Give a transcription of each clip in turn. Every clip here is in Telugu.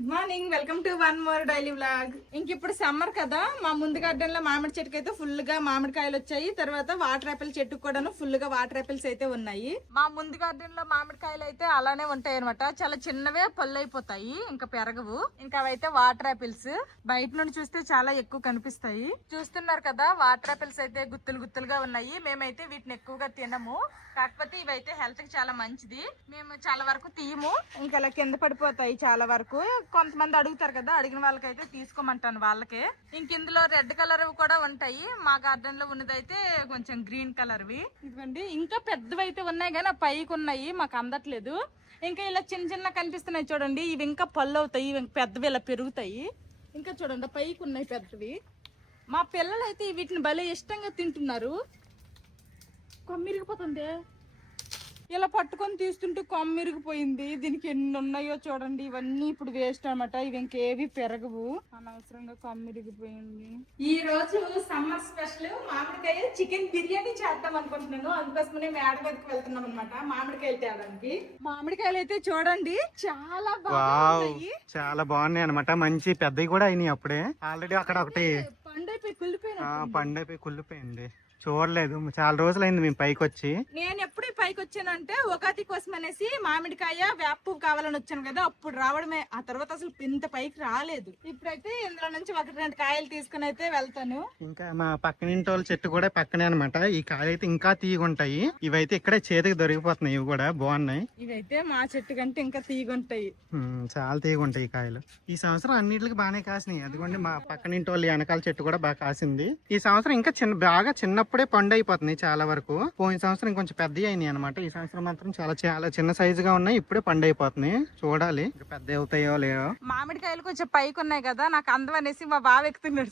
Good morning, welcome to one more daily vlog. ఇంక ఇప్పుడు సమ్మర్ కదా, మా ముందు గార్డెన్ లో మామిడి చెట్టుకి అయితే ఫుల్ గా మామిడికాయలు వచ్చాయి. తర్వాత వాటర్ యాపిల్ చెట్టుకు కూడా ఫుల్ గా వాటర్ యాపిల్స్ అయితే ఉన్నాయి. మా ముందు గార్డెన్ లో మామిడికాయలు అయితే అలానే ఉంటాయి అనమాట. చాలా చిన్నవే పళ్ళు అయిపోతాయి, ఇంకా పెరగవు. ఇంకా అవైతే వాటర్ యాపిల్స్. బయట నుండి చూస్తే చాలా ఎక్కువ కనిపిస్తాయి. చూస్తున్నారు కదా, వాటర్ యాపిల్స్ అయితే గుత్తులు గుత్తులుగా ఉన్నాయి. మేమైతే వీటిని ఎక్కువగా తినము, కాకపోతే ఇవైతే హెల్త్ కి చాలా మంచిది. మేము చాలా వరకు తీయము, ఇంకా అలా కింద పడిపోతాయి చాలా వరకు. కొంతమంది అడుగుతారు కదా, అడిగిన వాళ్ళకైతే తీసుకోమంటాను వాళ్ళకే. ఇంక ఇందులో రెడ్ కలర్ కూడా ఉంటాయి. మా గార్డెన్ లో ఉన్నదైతే కొంచెం గ్రీన్ కలర్వి. ఇదిగోండి, ఇంకా పెద్దవి అయితే ఉన్నాయి కానీ పైకి ఉన్నాయి, మాకు అందట్లేదు. ఇంకా ఇలా చిన్న చిన్న కనిపిస్తున్నాయి చూడండి, ఇవి ఇంకా పళ్ళు అవుతాయి, ఇవి పెద్దవి ఇలా పెరుగుతాయి. ఇంకా చూడండి, పైకి ఉన్నాయి పెద్దవి. మా పిల్లలు అయితే వీటిని భలే ఇష్టంగా తింటున్నారు. కొమ్మిరిగిపోతుంది, ఇలా పట్టుకొని తీస్తుంటే కొమ్మిరిగిపోయింది. దీనికి ఎన్ని ఉన్నాయో చూడండి. ఇవన్నీ ఇప్పుడు వేస్ట్ అనమాట, ఇవి ఇంకేవి పెరగవు. అనవసరంగా కొమ్మిరిగిపోయింది. ఈ రోజు సమ్మర్ స్పెషల్ మామిడికాయ చికెన్ బిర్యానీ చేద్దాం అనుకుంటున్నాను. అందుకోసమనే మేడ మీదకి వెళ్తున్నాం అనమాట మామిడికాయలు తేడానికి. మామిడికాయలు అయితే చూడండి చాలా బాగున్నాయి, చాలా బాగున్నాయి అనమాట. మంచి పెద్దవి కూడా అయినాయి అప్పుడే. ఆల్రెడీ అక్కడ ఒకటి పండైపోయి కుళ్ళిపోయింది. చూడలేదు, చాలా రోజులైంది మేము పైకి వచ్చి. నేను ఎప్పుడు పైకి వచ్చానంటే ఉగాది కోసం అనేసి మామిడికాయ వేపు కావాలని వచ్చాను కదా, అప్పుడు రావడమే. ఆ తర్వాత అసలు ఇంత పైకి రాలేదు. ఇప్పుడైతే ఇందులో నుంచి ఒకటి రెండు కాయలు తీసుకుని అయితే వెళ్తాను. ఇంకా మా పక్కనింటి వాళ్ళ చెట్టు కూడా పక్కనే అనమాట. ఈ కాయలు అయితే ఇంకా తీగుంటాయి. ఇవైతే ఇక్కడే చేతికి దొరికిపోతున్నాయి. ఇవి కూడా బాగున్నాయి. ఇవైతే మా చెట్టు కంటే ఇంకా తీగుంటాయి, చాలా తీగుంటాయి ఈ కాయలు. ఈ సంవత్సరం అన్నిటికి బాగానే కాసినాయి. అదిగోండి, మా పక్కనింటి వాళ్ళ వెనకాల చెట్టు కూడా బాగా కాసింది. ఈ సంవత్సరం ఇంకా బాగా చిన్నప్పుడే పండు అయిపోతున్నాయి చాలా వరకు. పోయిన సంవత్సరం కొంచెం పెద్ద అయినాయి అనమాట. ఈ సంవత్సరం మాత్రం చాలా చాలా చిన్న సైజుగా ఉన్నాయి. ఇప్పుడే పండు అయిపోతున్నాయి. చూడాలి పెద్ద అవుతాయో లేవో. మామిడికాయలు కొంచెం పైకి ఉన్నాయి కదా, నాకు అందం అనేసి మా బావ ఎక్కుతున్నాడు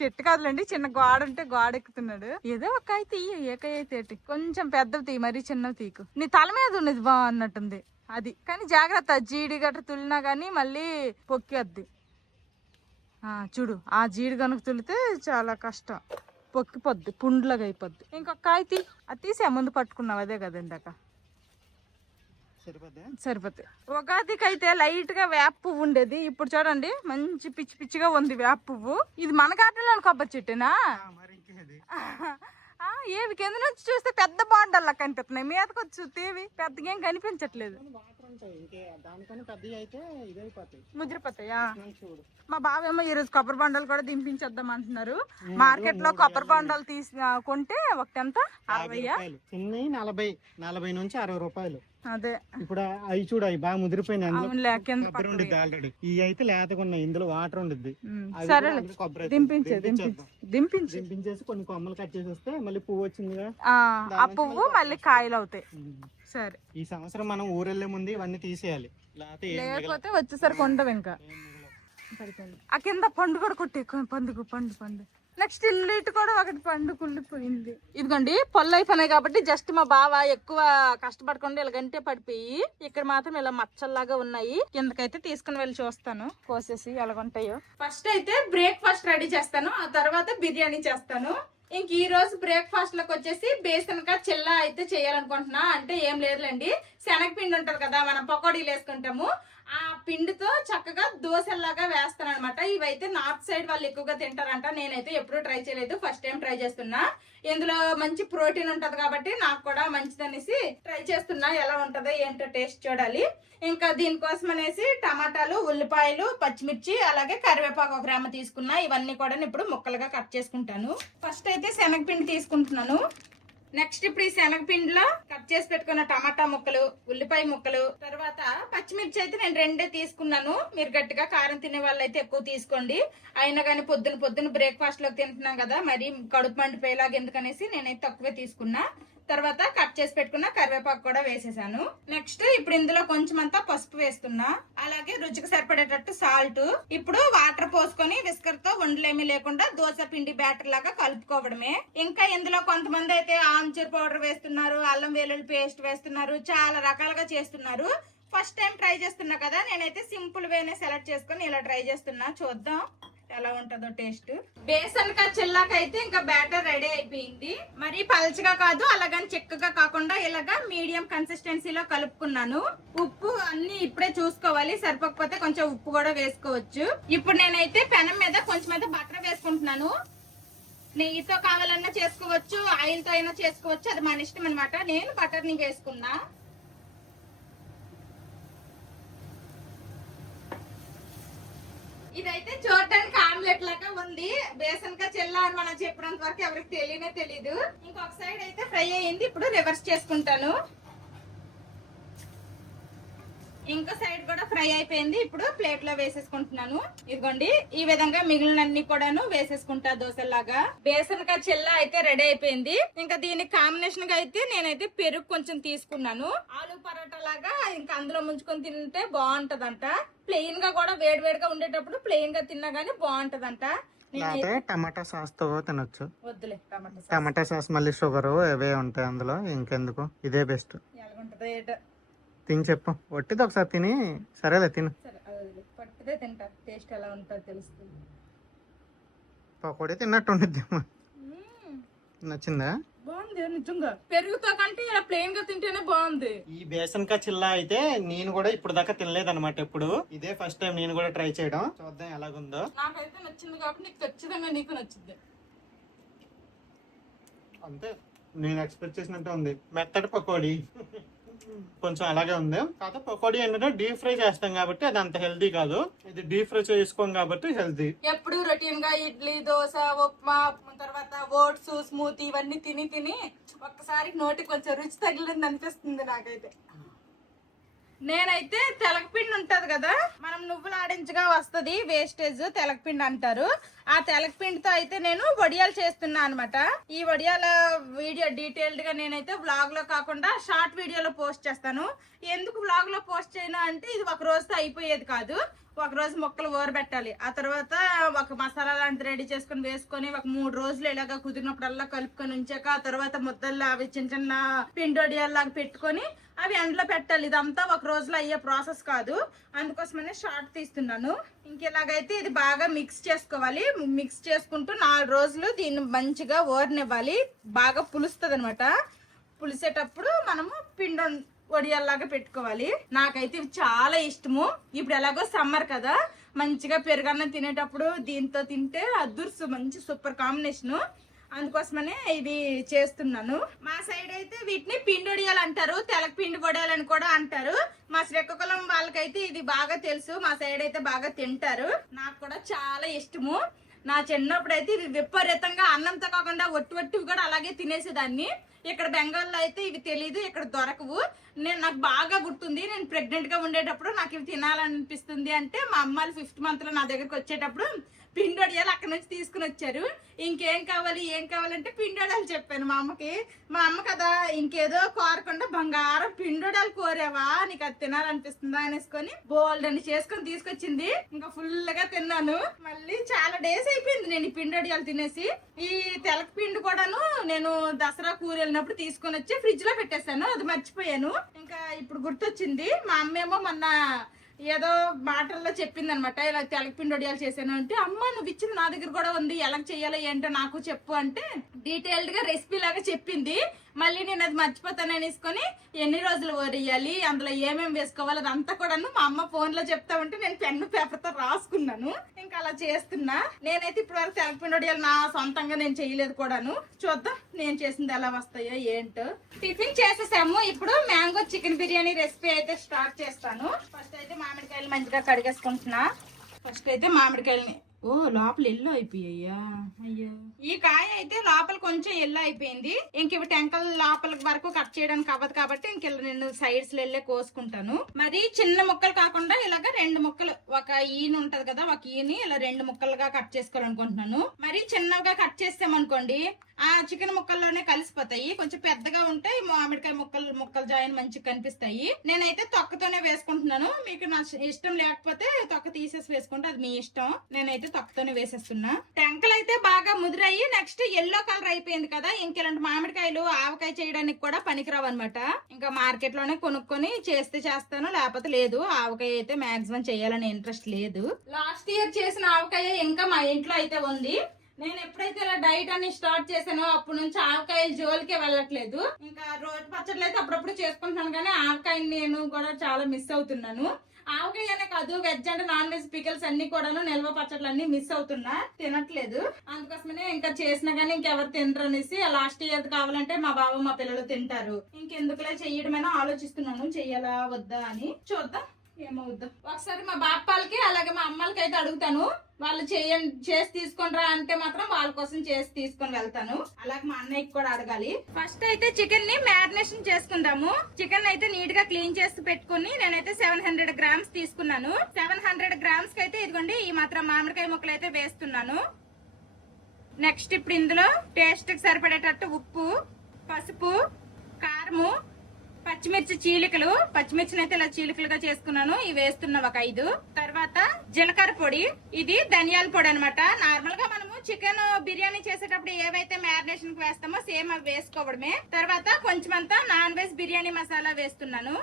చెట్టు కాదులేండి, చిన్న గోడ ఉంటే గోడ ఎక్కుతున్నాడు. ఏదో ఒక కాయ తీయ, ఏ కాయ అయితే కొంచెం పెద్దవి తీయి, మరీ చిన్నవి తీకు. నీ తల మీద ఉన్నది బాగున్నట్టుంది అది, కానీ జాగ్రత్త, జీడి గట్ర తులినా గానీ మళ్ళీ పొక్కేద్ది. చూడు, ఆ జీడి కనుక తులితే చాలా కష్టం, పొక్కిపోద్ది, పుండ్లాగా అయిపోద్ది. ఇంకొక కాయ అది తీసే ముందు పట్టుకున్నావు, అదే కదా ఇందాక. సరిపోతాయి. ఉగాదికి అయితే లైట్ గా వేప పువ్వు ఉండేది, ఇప్పుడు చూడండి మంచి పిచ్చి పిచ్చిగా ఉంది వేప పువ్వు. ఇది మన గార్డెన్లో కొబ్బరి చెట్టునా? ఏవి కింద నుంచి చూస్తే పెద్ద బాండల్లా కనిపిస్తున్నాయి, మీదకి వచ్చి చూస్తేవి పెద్దగా ఏం కనిపించట్లేదు. ముద్రపోతాయా? మా బావేమో ఈ రోజు కొబ్బరి బండలు కూడా దింపించేద్దాం అంటున్నారు. మార్కెట్ లో కొబ్బరి బండలు కొంటే ఒకటి ఎంత, 60? 40 నుంచి 60 రూపాయలు. అదే ఇప్పుడు అవి చూడు, అవి బాగా ముదిరిపోయినాయి. ఆల్రెడీ ఇవి అయితే లేతగా ఉన్నాయి, ఇందులో వాటర్ ఉండిద్ది. సరే, దింపించేసి కొన్ని కొమ్మలు కట్ చేసి వస్తే మళ్ళీ పువ్వు వచ్చిందిగా, ఆ పువ్వు మళ్ళీ కాయలు అవుతాయి. సరే, ఈ సంవత్సరం మనం ఊరెళ్లే ముందు ఇవన్నీ తీసేయాలి, లేకపోతే వచ్చేసరికి ఉండవు. ఇంకా ఆ కింద పండు కూడా కొట్టే, పండు నెక్స్ట్ ఇల్లు కూడా ఒకటి పండు కుళ్ళిపోయింది. ఇదిగోండి, పళ్ళు అయిపోయినాయి కాబట్టి జస్ట్ మా బావ ఎక్కువ కష్టపడకుండా ఇలాగంటే పడిపోయి ఇక్కడ మాత్రం ఇలా మచ్చల్లాగా ఉన్నాయి. కిందకైతే తీసుకుని వెళ్ళి చూస్తాను కోసేసి ఎలాగుంటాయో. ఫస్ట్ అయితే బ్రేక్ఫాస్ట్ రెడీ చేస్తాను, ఆ తర్వాత బిర్యానీ చేస్తాను. ఇంక ఈ రోజు బ్రేక్ఫాస్ట్ లకు వచ్చేసి బేసన్గా చిల్లా అయితే చేయాలనుకుంటున్నా. అంటే ఏం లేదులేండి, శనగపిండి ఉంటది కదా, మనం పకోడీలు వేసుకుంటాము, ఆ పిండితో చక్కగా దోశల్లాగా వేస్తాను అనమాట. ఇవైతే నార్త్ సైడ్ వాళ్ళు ఎక్కువగా తింటారంట, నేనైతే ఎప్పుడూ ట్రై చేయలేదు, ఫస్ట్ టైం ట్రై చేస్తున్నా. ఇందులో మంచి ప్రోటీన్ ఉంటది కాబట్టి నాకు కూడా మంచిదనేసి ట్రై చేస్తున్నా. ఎలా ఉంటుందో ఏంటో టేస్ట్ చూడాలి. ఇంకా దీనికోసం అనేసి టమాటాలు, ఉల్లిపాయలు, పచ్చిమిర్చి, అలాగే కరివేపాకు 1 గ్రాము తీసుకున్నా. ఇవన్నీ కూడా ఇప్పుడు ముక్కలుగా కట్ చేసుకుంటాను. ఫస్ట్ అయితే శనగపిండి తీసుకుంటున్నాను. నెక్స్ట్ ఇప్పుడు ఈ శనగపిండిలో కట్ చేసి పెట్టుకున్న టమాటా ముక్కలు, ఉల్లిపాయ ముక్కలు, తర్వాత పచ్చిమిర్చి అయితే నేను 2 తీసుకున్నాను. మీరు గట్టిగా కారం తినే వాళ్ళు అయితే ఎక్కువ తీసుకోండి. అయినా కానీ పొద్దున బ్రేక్ఫాస్ట్ లోకి తింటున్నాం కదా, మరి కడుపు మండిపోయేలాగా ఎందుకనేసి నేనైతే తక్కువే తీసుకున్నా. తర్వాత కట్ చేసి పెట్టుకున్న కరివేపాకు కూడా వేసేసాను. నెక్స్ట్ ఇప్పుడు ఇందులో కొంచెం అంతా పసుపు వేస్తున్నా, అలాగే రుచికి సరిపడేటట్టు సాల్ట్. ఇప్పుడు వాటర్ పోసుకొని విస్కర్ తో ఉండలేమీ లేకుండా దోశ పిండి బ్యాటర్ లాగా కలుపుకోవడమే. ఇంకా ఇందులో కొంతమంది అయితే ఆమ్చూర్ పౌడర్ వేస్తున్నారు, అల్లం వెల్లుల్లి పేస్ట్ వేస్తున్నారు, చాలా రకాలుగా చేస్తున్నారు. ఫస్ట్ టైం ట్రై చేస్తున్నా కదా, నేనైతే సింపుల్ వేనే సెలెక్ట్ చేసుకుని ఇలా ట్రై చేస్తున్నా. చూద్దాం ఎలా ఉంటుందో టేస్ట్. బేసన్ కా చిల్లాకైతే ఇంకా బ్యాటర్ రెడీ అయిపోయింది. మరి పల్చగా కాదు అలాగని చిక్కగా కాకుండా ఇలాగా మీడియం కన్సిస్టెన్సీలో కలుపుకున్నాను. ఉప్పు అన్ని ఇప్పుడే చూసుకోవాలి, సరిపోకపోతే కొంచెం ఉప్పు కూడా వేసుకోవచ్చు. ఇప్పుడు నేనైతే పెనం మీద కొంచెం అయితే బటర్ వేసుకుంటున్నాను. నెయ్యితో కావాలన్నా చేసుకోవచ్చు, ఆయిల్ తో అయినా చేసుకోవచ్చు, అది మన ఇష్టం అనమాట. నేను బటర్ ని వేసుకున్నా. ఇదైతే చూడటానికి ఆమ్లెట్ లాగా ఉంది. బేసన్ కా చెల్లా అని మనం చెప్పినంత వరకు ఎవరికి తెలియనే తెలీదు. ఇంకొక సైడ్ అయితే ఫ్రై అయ్యింది. ఇప్పుడు రివర్స్ చేసుకుంటాను. ఇంకో సైడ్ కూడా ఫ్రై అయిపోయింది. ఇప్పుడు ప్లేట్ లో వేసేసుకుంటున్నాను. ఇదిగోండి ఈ విధంగా మిగిలినన్ని కూడాను వేసేసుకుంటా దోశలాగా. బేసన్ కా చెల్లా అయితే రెడీ అయిపోయింది. ఇంకా దీనికి కాంబినేషన్ గా అయితే నేనైతే పెరుగు కొంచెం తీసుకున్నాను. ఆలు పరోటా లాగా ఇంకా అందులో ముంచుకొని తింటే బాగుంటదంట. ప్లెయిన్ గా కూడా వేడివేడిగా ఉండేటప్పుడు ప్లెయిన్ గా తిన్నా గానీ బాగుంటదంట. టమాటా సాస్ తో తినొచ్చు. వద్దులే టమాటా సాస్ మళ్ళీ షుగర్ అవే ఉంటాయి అందులో, ఇంకెందుకు ఇదే బెస్ట్. ఎలాగుంటదో ఏటో తిని చెప్పు, ఒట్టిది ఒకసారి తిని. సరేలే తిను. సరే పట్టిదే తింటా, టేస్ట్ ఎలా ఉంటుందో తెలుస్తుంది. పకోడీ తిన్నట్టు ఉండిద్దేమో. నచ్చిందా? బాగుంది నిజంగా. పెరుగుతో కంటే ఇలా ప్లెయిన్ గా తింటేనే బాగుంది. ఈ బేసన్ కా చిల్లా అయితే నేను కూడా ఇప్పుడు దాకా తినలేదు అనమాట. ఎప్పుడు ఇదే ఫస్ట్ టైం నేను కూడా ట్రై చేయడం. చూద్దాం ఎలాగుందో. నాకైతే నచ్చింది కాబట్టి నీకు ఖచ్చితంగా నీకు నచ్చింది. అంతే, నేను ఎక్స్పెక్ట్ చేసినట్టే ఉంది. మెత్తటి పకోడీ కొంచెం అలాగే ఉంది. కాకపోతే పకోడీ ఏంటంటే డీప్ ఫ్రై చేస్తాం కాబట్టి అది అంత హెల్దీ కాదు. ఇది డీప్ ఫ్రై చేసుకోం కాబట్టి హెల్దీ. ఎప్పుడు రొటీన్ గా ఇడ్లీ, దోశ, ఉప్మా, తర్వాత ఓట్స్, స్మూతీ ఇవన్నీ తిని తిని ఒక్కసారి నోటికి కొంచెం రుచి తగిలింది అనిపిస్తుంది నాకైతే. నేనైతే తెలగపిండి ఉంటది కదా, మనం నువ్వులు ఆడించగా వస్తది వేస్టేజ్, తెలగపిండి అంటారు. ఆ తెలగపిండితో అయితే నేను వడియాలు చేస్తున్నా అనమాట. ఈ వడియాల వీడియో డీటెయిల్డ్ గా నేనైతే వ్లాగ్ లో కాకుండా షార్ట్ వీడియోలో పోస్ట్ చేస్తాను. ఎందుకు వ్లాగ్ లో పోస్ట్ చేయను అంటే ఇది ఒక రోజుతో అయిపోయేది కాదు. ఒక రోజు ముక్కలు ఊరబెట్టాలి, ఆ తర్వాత ఒక మసాలా లాంటిది రెడీ చేసుకుని వేసుకొని ఒక 3 రోజులు ఇలాగా కుదిరినప్పుడల్లా కలుపుకొని ఉంచాక ఆ తర్వాత ముద్దల్లో అవి చిన్న చిన్న పిండొడియాల్లాగా పెట్టుకొని అవి ఎండలో పెట్టాలి. ఇదంతా ఒక రోజులో అయ్యే ప్రాసెస్ కాదు, అందుకోసమనే షార్ట్ తీస్తున్నాను. ఇంకెలాగైతే ఇది బాగా మిక్స్ చేసుకోవాలి. మిక్స్ చేసుకుంటూ 4 రోజులు దీన్ని మంచిగా ఊరనివ్వాలి. బాగా పులుస్తుంది అనమాట. పులిసేటప్పుడు మనము వడియాల్లాగా పెట్టుకోవాలి. నాకైతే ఇవి చాలా ఇష్టము. ఇప్పుడు ఎలాగో సమ్మర్ కదా, మంచిగా పెరుగన్నం తినేటప్పుడు దీంతో తింటే అదుర్సు, మంచి సూపర్ కాంబినేషన్. అందుకోసమనే ఇది చేస్తున్నాను. మా సైడ్ అయితే వీటిని పిండొడియాలు అంటారు, తెలగపిండి వడియాలని కూడా అంటారు. మా శ్రీకాకుళం వాళ్ళకైతే ఇది బాగా తెలుసు, మా సైడ్ అయితే బాగా తింటారు. నాకు కూడా చాలా ఇష్టము. నా చిన్నప్పుడు అయితే ఇవి విపరీతంగా అన్నంతో కాకుండా ఒట్టివి కూడా అలాగే తినేసేదాన్ని. ఇక్కడ బెంగాల్లో అయితే ఇవి తెలీదు, ఇక్కడ దొరకవు. నాకు బాగా గుర్తుంది, నేను ప్రెగ్నెంట్ గా ఉండేటప్పుడు నాకు ఇవి తినాలనిపిస్తుంది అంటే మా అమ్మాయిలు 5th month లో నా దగ్గరకు వచ్చేటప్పుడు పిండొడియాలు అక్కడ నుంచి తీసుకుని వచ్చారు. ఇంకేం కావాలి ఏం కావాలంటే పిండొడియాలు చెప్పాను మా అమ్మకి. మా అమ్మ కదా ఇంకేదో కోరకుండా బంగారం పిండొడియాలు కోరావా, నీకు అది తినాలనిపిస్తుందా అనేసుకొని బోల్డ్ అని చేసుకొని తీసుకొచ్చింది. ఇంకా ఫుల్ గా తిన్నాను. మళ్ళీ చాలా డేస్ అయిపోయింది నేను ఈ పిండొడియాలు తినేసి. ఈ తెలగపిండి కూడాను నేను దసరా కూర వెళ్ళినప్పుడు తీసుకొని వచ్చి ఫ్రిడ్జ్ లో పెట్టేశాను, అది మర్చిపోయాను. ఇంకా ఇప్పుడు గుర్తొచ్చింది. మా అమ్మేమో మొన్న ఏదో మాటల్లో చెప్పింది అనమాట, ఇలా తెలగపిండి వడియాలు చేశాను అంటే, అమ్మ నువ్వు ఇచ్చింది నా దగ్గర కూడా ఉంది, ఎలా చెయ్యాలో ఏంటో నాకు చెప్పు అంటే డీటెయిల్డ్ గా రెసిపీ లాగా చెప్పింది. మళ్ళీ నేను అది మర్చిపోతాననేసుకొని ఎన్ని రోజులు వరియాలి, అందులో ఏమేమి వేసుకోవాలి అదంతా కూడాను మా అమ్మ ఫోన్ లో చెప్తా ఉంటే నేను పెన్ను పేపర్ తో రాసుకున్నాను. ఇంకా అలా చేస్తున్నా. నేనైతే ఇప్పటి వరకు తెలగపిండి వడియాలు నా సొంతంగా నేను చేయలేదు కూడాను. చూద్దాం నేను చేసింది ఎలా వస్తాయో ఏంటో. టిఫిన్ చేసేసాము. ఇప్పుడు మ్యాంగో చికెన్ బిర్యానీ రెసిపీ అయితే స్టార్ట్ చేస్తాను. ఫస్ట్ అయితే మామిడికాయలు మంచిగా కడిగేసుకుంటున్నా. ఫస్ట్ అయితే మామిడికాయలని లోపల ఎల్లో అయిపోయాయ్యా. అయ్యో, ఈ కాయ అయితే లోపల కొంచెం ఎల్లో అయిపోయింది. ఇంక ఇవి టెంకల్ లోపల వరకు కట్ చేయడానికి అవ్వదు కాబట్టి ఇంక నేను సైడ్స్ వెళ్ళే కోసుకుంటాను. మరి చిన్న ముక్కలు కాకుండా ఇలాగ 2 ముక్కలు, ఒక ఈయన ఉంటది కదా, ఒక ఈయని ఇలా 2 ముక్కలుగా కట్ చేసుకోవాలనుకుంటున్నాను. మరి చిన్నగా కట్ చేసామనుకోండి ఆ చికెన్ ముక్కల్లోనే కలిసిపోతాయి. కొంచెం పెద్దగా ఉంటే మామిడికాయ ముక్కలు జాయిన్ మంచిగా కనిపిస్తాయి. నేనైతే తొక్కతోనే వేసుకుంటున్నాను. మీకు నా ఇష్టం లేకపోతే తొక్క తీసేసి వేసుకుంటే అది మీ ఇష్టం. నేనైతే తొక్కతోనే వేసేస్తున్నా. టెంకలు అయితే బాగా ముదిరాయి. నెక్స్ట్ ఎల్లో కలర్ అయిపోయింది కదా, ఇంకెలాంటి మామిడికాయలు ఆవకాయ చేయడానికి కూడా పనికిరావు అనమాట. ఇంకా మార్కెట్ లోనే కొనుక్కొని చేస్తే చేస్తాను, లేకపోతే లేదు. ఆవకాయ అయితే మాక్సిమం చేయాలని ఇంట్రెస్ట్ లేదు. లాస్ట్ ఇయర్ చేసిన ఆవకాయ ఇంకా మా ఇంట్లో అయితే ఉంది. నేను ఎప్పుడైతే ఇలా డైట్ అని స్టార్ట్ చేశానో అప్పటి నుంచి ఆవకాయలు జోలికే వెళ్ళట్లేదు. ఇంకా రోజు పచ్చళ్ళు అయితే అప్పుడప్పుడు చేసుకుంటున్నాను, కానీ ఆవకాయని నేను కూడా చాలా మిస్ అవుతున్నాను. ఆవకాయ అనే కాదు, veg and non veg pickles అన్ని కూడాను, నిల్వ పచ్చళ్ళు అన్ని మిస్ అవుతున్నా, తినట్లేదు. అందుకోసమే ఇంకా చేసినా గానీ ఇంకెవరు తినరు అనేసి లాస్ట్ ఇయర్ కావాలంటే మా బావ మా పిల్లలు తింటారు, ఇంకెందుకులే చెయ్యడమైనా ఆలోచిస్తున్నాను, చెయ్యాలా వద్దా అని. చూద్దాం ఏమవుద్దాం. ఒకసారి మా బాపాలకి అలాగే మా అమ్మలకి అయితే అడుగుతాను, వాళ్ళు చేసి తీసుకొని రా అంటే మాత్రం వాళ్ళ కోసం చేసి తీసుకొని వెళ్తాను. అలాగే మా అన్నయ్యకి కూడా అడగాలి. ఫస్ట్ అయితే చికెన్ ని మ్యారినేషన్ చేసుకుందాము. చికెన్ అయితే నీట్ గా క్లీన్ చేసి పెట్టుకుని నేనైతే 700 గ్రామ్స్ తీసుకున్నాను. 700 గ్రామ్స్ కి అయితే ఇదిగోండి ఈ మాత్రం మామిడికాయ ముక్కలు అయితే వేస్తున్నాను. నెక్స్ట్ ఇప్పుడు ఇందులో టేస్ట్ కి సరిపడేటట్టు ఉప్పు, పసుపు, కారము, పచ్చిమిర్చి చీలికలు, పచ్చిమిర్చిని అయితే ఇలా చీలికలుగా చేసుకున్నాను, ఇవి వేస్తున్నా ఒక 5. తర్వాత జీలకర్ర పొడి, ఇది ధనియాల పొడి అనమాట. నార్మల్ గా మనము చికెన్ బిర్యానీ చేసేటప్పుడు ఏవైతే మ్యారినేషన్ కి వేస్తామో సేమ్ అవి వేసుకోవడమే. తర్వాత కొంచెం అంతా నాన్ వెజ్ బిర్యానీ మసాలా వేస్తున్నాను.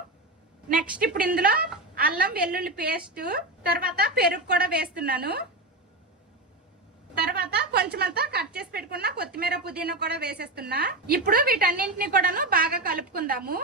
నెక్స్ట్ ఇప్పుడు ఇందులో అల్లం వెల్లుల్లి పేస్ట్, తర్వాత పెరుగు కూడా వేస్తున్నాను. తర్వాత కొంచెం అంతా కట్ చేసి పెట్టుకున్న కొత్తిమీర పుదీనా కూడా వేసేస్తున్నా. ఇప్పుడు వీటన్నింటినీ కూడాను బాగా కలుపుకుందాము.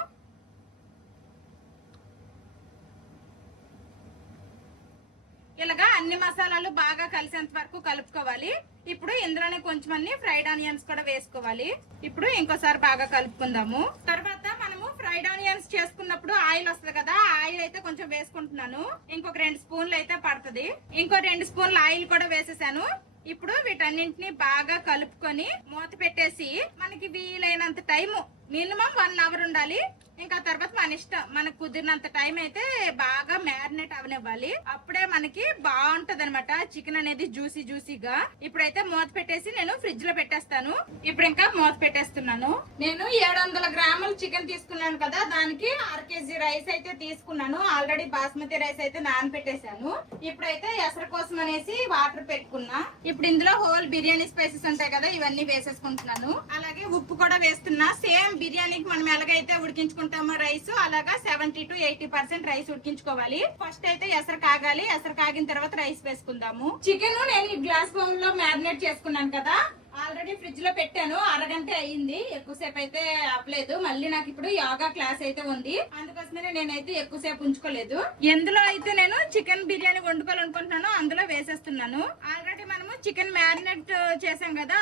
ఇలాగా అన్ని మసాలాలు బాగా కలిసేంత వరకు కలుపుకోవాలి. ఇప్పుడు ఇందులోనే కొంచెం అన్ని ఫ్రైడ్ ఆనియన్స్ కూడా వేసుకోవాలి. ఇప్పుడు ఇంకోసారి బాగా కలుపుకుందాము. తర్వాత మనము ఫ్రైడ్ ఆనియన్స్ చేసుకున్నప్పుడు ఆయిల్ వస్తుంది కదా, ఆయిల్ అయితే కొంచెం వేసుకుంటున్నాను. ఇంకొక 2 స్పూన్లు అయితే పడుతుంది. ఇంకో 2 స్పూన్లు ఆయిల్ కూడా వేసేసాను. ఇప్పుడు వీటన్నింటినీ బాగా కలుపుకొని మూత పెట్టేసి మనకి వీలైనంత టైము, మినిమం 1 అవర్ ఉండాలి. ఇంకా తర్వాత మన ఇష్టం, మనకు కుదిరినంత టైం అయితే బాగా మ్యారినేట్ అవనివ్వాలి. అప్పుడే మనకి బాగుంటది అనమాట చికెన్ అనేది జ్యూసీ జ్యూసీగా. ఇప్పుడైతే మూత పెట్టేసి నేను ఫ్రిడ్జ్ లో పెట్టేస్తాను. ఇప్పుడు ఇంకా మూత పెట్టేస్తున్నాను. నేను 700 గ్రాముల చికెన్ తీసుకున్నాను కదా, దానికి 1/2 kg రైస్ అయితే తీసుకున్నాను. ఆల్రెడీ బాస్మతి రైస్ అయితే నానబెట్టేశాను. ఇప్పుడైతే ఎసరు కోసం అనేసి వాటర్ పెట్టుకున్నా. ఇప్పుడు ఇందులో హోల్ బిర్యానీ స్పైసెస్ ఉంటాయి కదా, ఇవన్నీ వేసేసుకుంటున్నాను. అలాగే ఉప్పు కూడా వేస్తున్నా. సేమ్ బిర్యానీకి మనం ఎలాగైతే ఉడికించుకుంటామో రైస్, అలాగా 70 to 80% రైస్ ఉడికించుకోవాలి. ఫస్ట్ అయితే ఎసరు కాగాలి. ఎసరు కాగిన తర్వాత రైస్ వేసుకుందాము. చికెన్ నేను ఈ గ్లాస్ బౌల్ లో మ్యారినేట్ చేసుకున్నాను కదా, ఆల్రెడీ ఫ్రిడ్జ్ లో పెట్టాను. అరగంట అయ్యింది, ఎక్కువసేపు అయితే అవ్వలేదు. మళ్ళీ నాకు ఇప్పుడు యోగా క్లాస్ అయితే ఉంది, అందుకోసమే నేనైతే ఎక్కువసేపు ఉంచుకోలేదు. ఎందులో అయితే నేను చికెన్ బిర్యానీ వండుకోవాలనుకుంటున్నాను అందులో వేసేస్తున్నాను. ఆల్రెడీ మనము చికెన్ మ్యారినేట్ చేసాం కదా,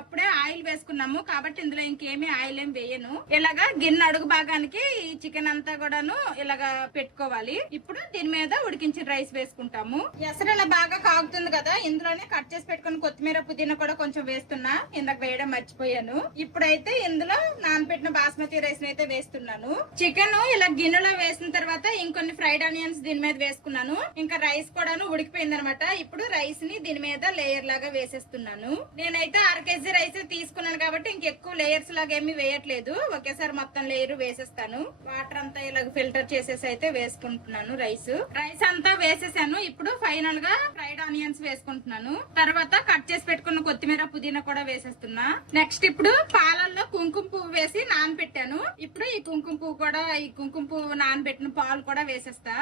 అప్పుడే ఆయిల్ వేసుకున్నాము కాబట్టి ఇందులో ఇంకేమీ ఆయిల్ ఏం వేయను. ఇలాగా గిన్నె అడుగు భాగానికి ఈ చికెన్ అంతా కూడాను ఇలాగా పెట్టుకోవాలి. ఇప్పుడు దీని మీద ఉడికించిన రైస్ వేసుకుంటాము. ఎసరు ఇలా బాగా కాగుతుంది కదా, ఇందులోనే కట్ చేసి పెట్టుకుని కొత్తిమీర పుదీనా కూడా కొంచెం వేస్తున్నాను. ఇందాక వేయడం మర్చిపోయాను. ఇప్పుడైతే ఇందులో నానబెట్టిన బాస్మతి రైస్ అయితే వేస్తున్నాను. చికెన్ ఇలా గిన్నెలో వేసిన తర్వాత ఇంకొన్ని ఫ్రైడ్ ఆనియన్స్ దీని మీద వేసుకున్నాను. ఇంకా రైస్ కూడాను ఉడికిపోయింది అనమాట. ఇప్పుడు రైస్ ని దీని మీద లేయర్ లాగా వేసేస్తున్నాను. నేనైతే 1/2 kg రైస్ తీసుకున్నాను కాబట్టి ఇంకెక్కువ లేయర్స్ లాగా ఏమి వేయట్లేదు, ఒకేసారి మొత్తం లేయర్ వేసేస్తాను. వాటర్ అంతా ఇలా ఫిల్టర్ చేసేసి అయితే వేసుకుంటున్నాను. రైస్ అంతా వేసేసాను. ఇప్పుడు ఫైనల్ గా ఫ్రైడ్ ఆనియన్స్ వేసుకుంటున్నాను. తర్వాత కట్ చేసి పెట్టుకున్న కొత్తిమీర పుదీనా కూడా వేసేస్తున్నా. నెక్స్ట్ ఇప్పుడు పాలల్లో కుంకుమ పువ్వు వేసి నానబెట్టాను. ఇప్పుడు ఈ కుంకుమ పువ్వు నానబెట్టిన పాలు కూడా వేసేస్తా.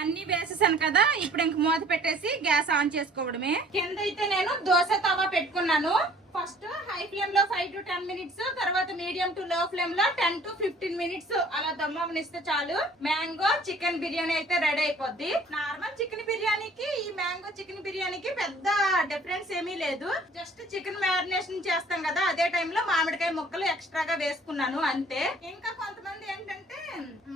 అన్ని వేసేసాను కదా, ఇప్పుడు ఇంక మూత పెట్టేసి గ్యాస్ ఆన్ చేసుకోవడమే. కింద అయితే నేను దోశ తవా పెట్టుకున్నాను. ఫస్ట్ హై ఫ్లేమ్ లో 5 to 10 minutes, తర్వాత మీడియం టు లో ఫ్లేమ్ లో 10 to 15 minutes అలా దమ్మనిస్తే చాలు. మ్యాంగో చికెన్ బిర్యానీ అయితే రెడీ అయిపోద్ది. నార్మల్ చికెన్ బిర్యానీకి ఈ మ్యాంగో చికెన్ బిర్యానీకి పెద్ద డిఫరెన్స్ ఏమీ లేదు. జస్ట్ చికెన్ మ్యారినేషన్ చేస్తాం కదా, అదే టైంలో మామిడికాయ ముక్కలు ఎక్స్ట్రాగా వేసుకున్నాను అంతే. ఇంకా కొంతమంది ఏంటంటే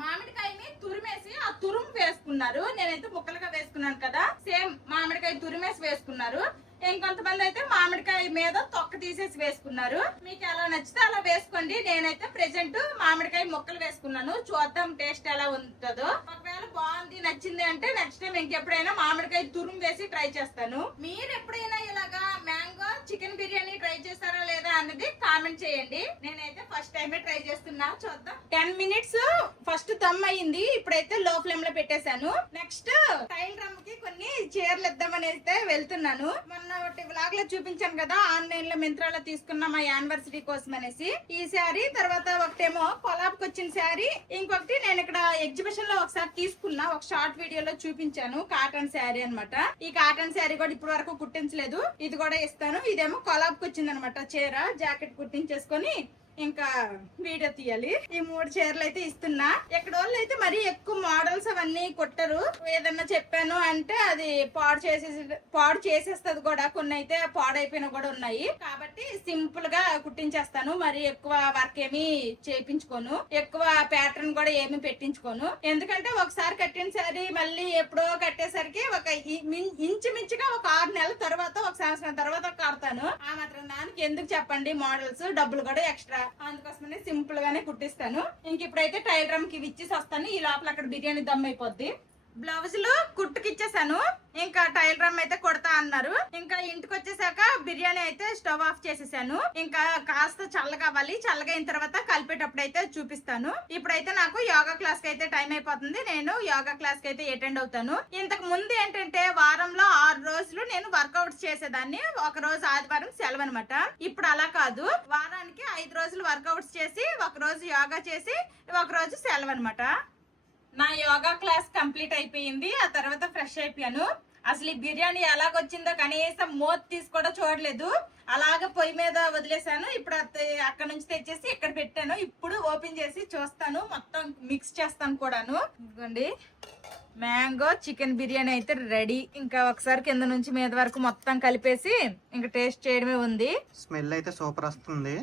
మామిడికాయని తురిమేసి ఆ తురుము వేసుకున్నారు, నేనైతే ముక్కలుగా వేసుకున్నాను కదా, సేమ్ మామిడికాయ తురిమేసి వేసుకున్నారు. ఇంకొంతమంది అయితే మామిడికాయ మీద తొక్క తీసేసి వేసుకున్నారు. మీకు ఎలా నచ్చితే అలా వేసుకోండి. నేనైతే ప్రెసెంట్ మామిడికాయ ముక్కలు వేసుకున్నాను. చూద్దాం టేస్ట్ ఎలా ఉంటుందో. ఒకవేళ బాగుంది నచ్చింది అంటే నెక్స్ట్ టైం ఇంకెప్పుడైనా మామిడికాయ తురుము వేసి ట్రై చేస్తాను. మీరు ఎప్పుడైనా ఇలాగా మ్యాంగో చికెన్ బిర్యానీ ట్రై చేస్తారా లేదా అన్నది కామెంట్ చేయండి. నేనైతే ఫస్ట్ టైమే ట్రై చేస్తున్నా, చూద్దాం. 10 మినిట్స్ ఫస్ట్ దమ్ అయింది. ఇప్పుడైతే లో ఫ్లేమ్ లో పెట్టేశాను. నెక్స్ట్ టైల్ డ్రమ్ కి కొన్ని చీరలు ఇద్దామని అయితే వెళ్తున్నాను. మొన్న ఒకటి వ్లాగ్ లో చూపించాను కదా, ఆన్లైన్ లో మింత్రాలో తీసుకున్న మా యానివర్సరీ కోసం అనేసి ఈ శారీ, తర్వాత ఒకటేమో కొలాబ్ కి వచ్చిన శారీ, ఇంకొకటి నేను ఇక్కడ ఎగ్జిబిషన్ లో ఒకసారి తీసుకున్నా, ఒక షార్ట్ వీడియోలో చూపించాను, కాటన్ శారీ అన్నమాట. ఈ కాటన్ శారీ కూడా ఇప్పటి వరకు కుట్టించలేదు, ఇది కూడా ఇస్తాను. ఇదేమో కొలాబ్ కి వచ్చింది అనమాట, చీర జాకెట్ కుట్టించేసుకొని ఇంకా వీడియో తీయాలి. ఈ 3 చీరలు అయితే ఇస్తున్నా. ఇక్కడ వాళ్ళు అయితే మరీ ఎక్కువ మోడల్స్ అవన్నీ కొట్టరు. ఏదన్నా చెప్పాను అంటే అది పాడు చేసేస్తది కూడా. కొన్ని అయితే పాడైపోయినా కూడా ఉన్నాయి. కాబట్టి సింపుల్ గా కుట్టించేస్తాను. మరి ఎక్కువ వర్క్ ఏమి చేయించుకోను, ఎక్కువ ప్యాటర్న్ కూడా ఏమి పెట్టించుకోను. ఎందుకంటే ఒకసారి కట్టిన సరి మళ్ళీ ఎప్పుడో కట్టేసరికి ఒక ఇంచుమించుగా ఒక 6 నెలల తర్వాత, ఒక సంవత్సరం తర్వాత కడతాను. ఆ మాత్రం దానికి ఎందుకు చెప్పండి మోడల్స్, డబ్బులు కూడా ఎక్స్ట్రా. అందుకోసమనే సింపుల్ గానే కుట్టిస్తాను. ఇంక ఇప్పుడైతే టైల్ డ్రమ్ కి ఇచ్చేసి వస్తాను. ఈ లోపల అక్కడ బిర్యానీ దమ్ అయిపోద్ది. బ్లౌజులు కుట్టుకిచ్చేసాను. ఇంకా టైల్ డ్రమ్ అయితే కొడతా అన్నారు. ఇంకా ఇంటికి వచ్చేసాక బిర్యానీ అయితే స్టవ్ ఆఫ్ చేసేసాను. ఇంకా కాస్త చల్లగా అవ్వాలి. చల్లగా అయిన తర్వాత కలిపేటప్పుడు అయితే చూపిస్తాను. ఇప్పుడైతే నాకు యోగా క్లాస్ కి అయితే టైం అయిపోతుంది. నేను యోగా క్లాస్ కి అయితే అటెండ్ అవుతాను. ఇంతకు ముందు ఏంటంటే వారంలో 6 రోజులు నేను వర్కౌట్స్ చేసేదాన్ని. ఒక రోజు ఆదివారం సెలవు అనమాట. ఇప్పుడు అలా కాదు, వారానికి 5 రోజులు వర్కౌట్స్ చేసి, ఒక రోజు యోగా చేసి, ఒక రోజు సెలవు అనమాట. నా యోగా క్లాస్ కంప్లీట్ అయిపోయింది. ఆ తర్వాత ఫ్రెష్ అయిపోయాను. అసలు ఈ బిర్యానీ ఎలాగొచ్చిందో కనీసం మూత తీసి కూడా చూడలేదు, అలాగ పొయ్యి మీద వదిలేసాను. ఇప్పుడు అక్కడ నుంచి తెచ్చేసి ఇక్కడ పెట్టాను. ఇప్పుడు ఓపెన్ చేసి చూస్తాను, మొత్తం మిక్స్ చేస్తాను కూడాను. ఇదిగోండి, మ్యాంగో చికెన్ బిర్యానీ అయితే రెడీ. ఇంకా ఒకసారి కింద నుంచి మీద వరకు మొత్తం కలిపేసి ఇంకా టేస్ట్ చేయడమే ఉంది. స్మెల్ అయితే సూపర్ వస్తుంది.